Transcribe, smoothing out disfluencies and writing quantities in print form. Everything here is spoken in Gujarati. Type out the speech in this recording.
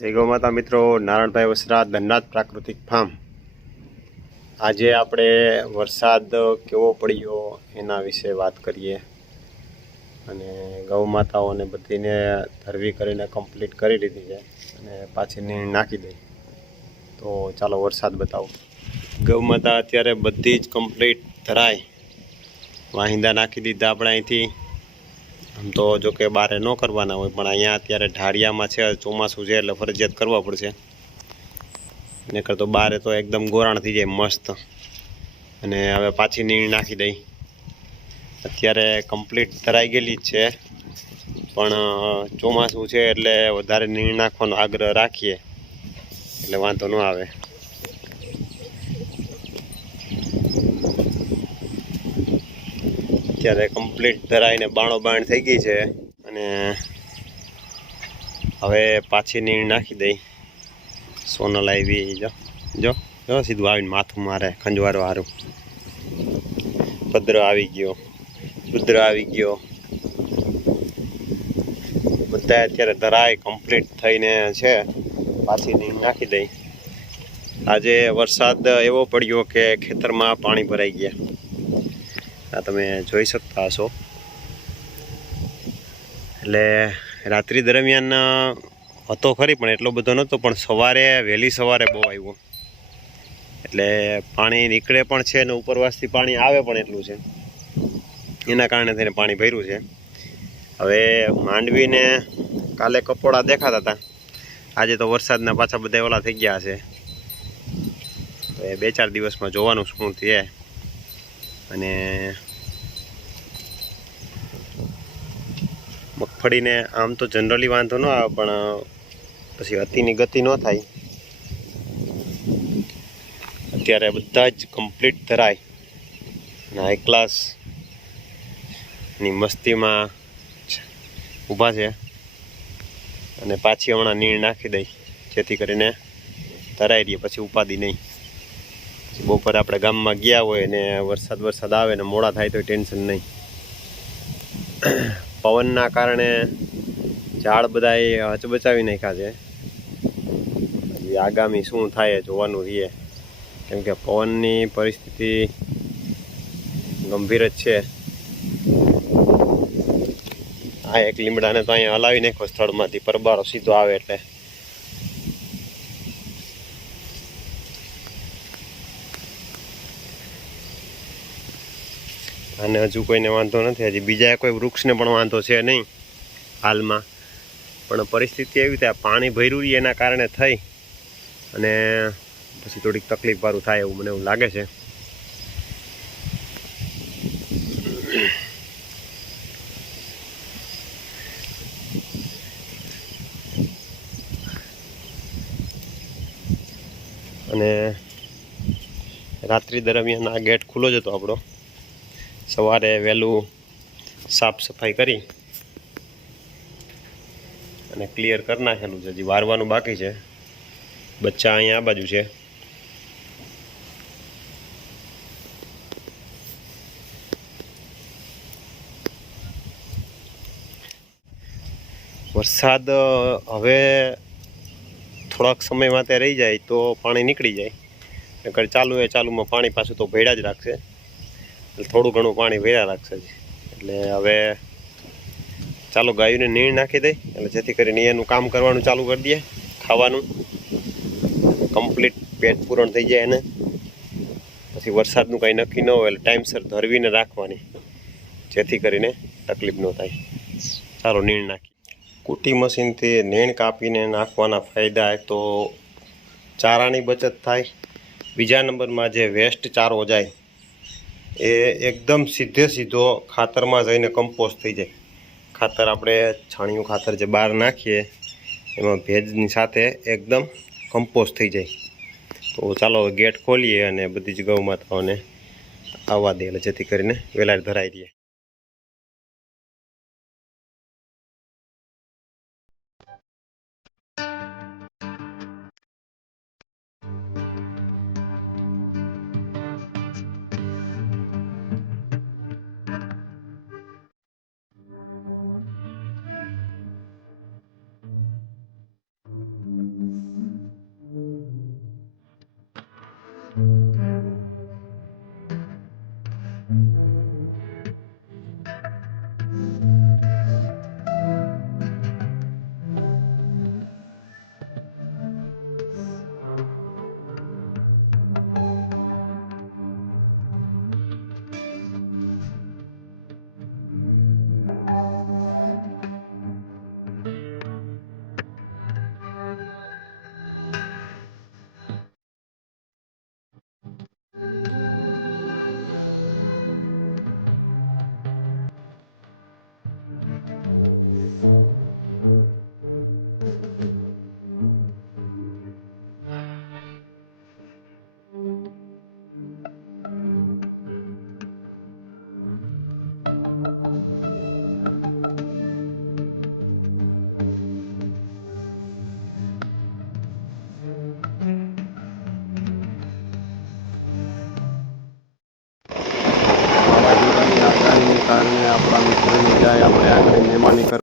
જય ગૌ માતા મિત્રો, નારાયણભાઈ વસરા, ધનનાથ પ્રાકૃતિક ફાર્મ. આજે આપણે વરસાદ કેવો પડ્યો એના વિશે વાત કરીએ અને ગૌ માતાઓને બધીને ધરવી કરીને કમ્પ્લીટ કરી લીધી છે અને પાછી નીણ નાખી દઈ. તો ચાલો વરસાદ બતાવો. ગૌ માતા અત્યારે બધી જ કમ્પ્લીટ ધરાય વાહિંદા નાખી દીધા આપણે અહીંથી. આમ તો જો કે બારે ન કરવાના હોય, પણ અહીંયા અત્યારે ઢાળિયામાં છે, ચોમાસું છે એટલે ફરજિયાત કરવા પડશે. નહીંતર તો બારે તો એકદમ ગોરાણ થઈ જાય મસ્ત. અને હવે પાછી નીણ નાખી દઈ. અત્યારે કમ્પ્લીટ ધરાઈ ગયેલી જ છે, પણ ચોમાસું છે એટલે વધારે નીણ નાખવાનો આગ્રહ રાખીએ એટલે વાંધો ન આવે. અત્યારે કમ્પ્લીટ ધરાઈને બાણ થઈ ગઈ છે અને હવે પાછી નીણ નાખી દઈ. સોનલ આવી જો જો જો સીધું આવીને માથું મારે ખંજવારો હારું. ભદ્ર આવી ગયો, રુદ્ર આવી ગયો. બધા અત્યારે ધરાય કમ્પ્લીટ થઈને છે. પાછી નીણ નાખી દઈ. આજે વરસાદ એવો પડ્યો કે ખેતરમાં પાણી ભરાઈ ગયા. આ તમે જોઈ શકતા હશો. એટલે રાત્રિ દરમિયાન હતો ખરી, પણ એટલો બધો નહોતો, પણ સવારે વહેલી સવારે બહુ આવ્યો. એટલે પાણી નીકળે પણ છે ને ઉપરવાસથી પાણી આવે પણ એટલું છે. એના કારણે થઈને પાણી ભર્યું છે. હવે માંડવીને કાલે કપોળા દેખાતા હતા, આજે તો વરસાદના પાછા બધા ઓલા થઈ ગયા છે. હવે 2-4 દિવસમાં જોવાનું શું થાય. અને મગફળીને આમ તો જનરલી વાંધો ન આવે, પણ પછી અતિની ગતિ ન થાય. અત્યારે બધા જ કમ્પ્લીટ ધરાય અને હાઈ ક્લાસની મસ્તીમાં ઊભા છે. અને પાછી હમણાં નીણ નાખી દઈ, જેથી કરીને ધરાઈ રહીએ, પછી ઉપાધિ નહીં. પછી બપોરે આપણે ગામમાં ગયા હોય ને વરસાદ આવે ને મોડા થાય તો ટેન્શન નહીં. પવનના કારણે ઝાડ બધા હચબચાવી નાખ્યા છે. હજી આગામી શું થાય જોવાનું રહીએ, કેમ કે પવનની પરિસ્થિતિ ગંભીર જ છે. આ એક લીમડાને તો અહીંયા હલાવી નાખ્યો સ્થળમાંથી, પરબારો સીધો આવે એટલે. અને હજુ કોઈને વાંધો નથી. હજી બીજા કોઈ વૃક્ષને પણ વાંધો છે નહીં હાલમાં, પણ પરિસ્થિતિ એવી થાય પાણી ભર્યું એના કારણે થઈ અને પછી થોડીક તકલીફ વાળું થાય એવું મને એવું લાગે છે. અને રાત્રિ દરમિયાન આ ગેટ ખુલ્લો જ હતો આપણો. સવારે વહેલું સાફ સફાઈ કરી અને ક્લિયર કરી નાખેલું છે. હજી વારવાનું બાકી છે. બચ્ચા અહીંયા આ બાજુ છે. વરસાદ હવે થોડાક સમય માટે રહી જાય તો પાણી નીકળી જાય. નકર ચાલુમાં પાણી પાછું તો ભેળા જ રાખશે. થોડું ઘણું પાણી ભર્યા રાખશે. એટલે હવે ચાલો ગાયોને નીણ નાખી દઈ, એટલે જેથી કરીને એનું કામ કરવાનું ચાલુ કરી દઈએ, ખાવાનું કમ્પ્લીટ પેટ પૂરણ થઈ જાય. એને પછી વરસાદનું કાંઈ નક્કી ન હોય એટલે ટાઈમસર ધરવીને રાખવાની, જેથી કરીને તકલીફ ન થાય. ચાલો નીણ નાખી. કુટી મશીનથી નીણ કાપીને નાખવાના ફાયદા એક તો ચારાની બચત થાય. બીજા નંબરમાં જે વેસ્ટ ચારો જાય એ એકદમ સીધો ખાતરમાં જઈને કમ્પોસ્ટ થઈ જાય. ખાતર આપણે છાણિયું ખાતર જે બહાર નાખીએ એમાં ભેજની સાથે એકદમ કમ્પોસ્ટ થઈ જાય. તો ચાલો ગેટ ખોલીએ અને બધી જ ગૌ માતાઓને આવવા દે, એટલે જેથી કરીને વહેલા ધરાઈ દઈએ. જાય આપણે આગળ મહેમાની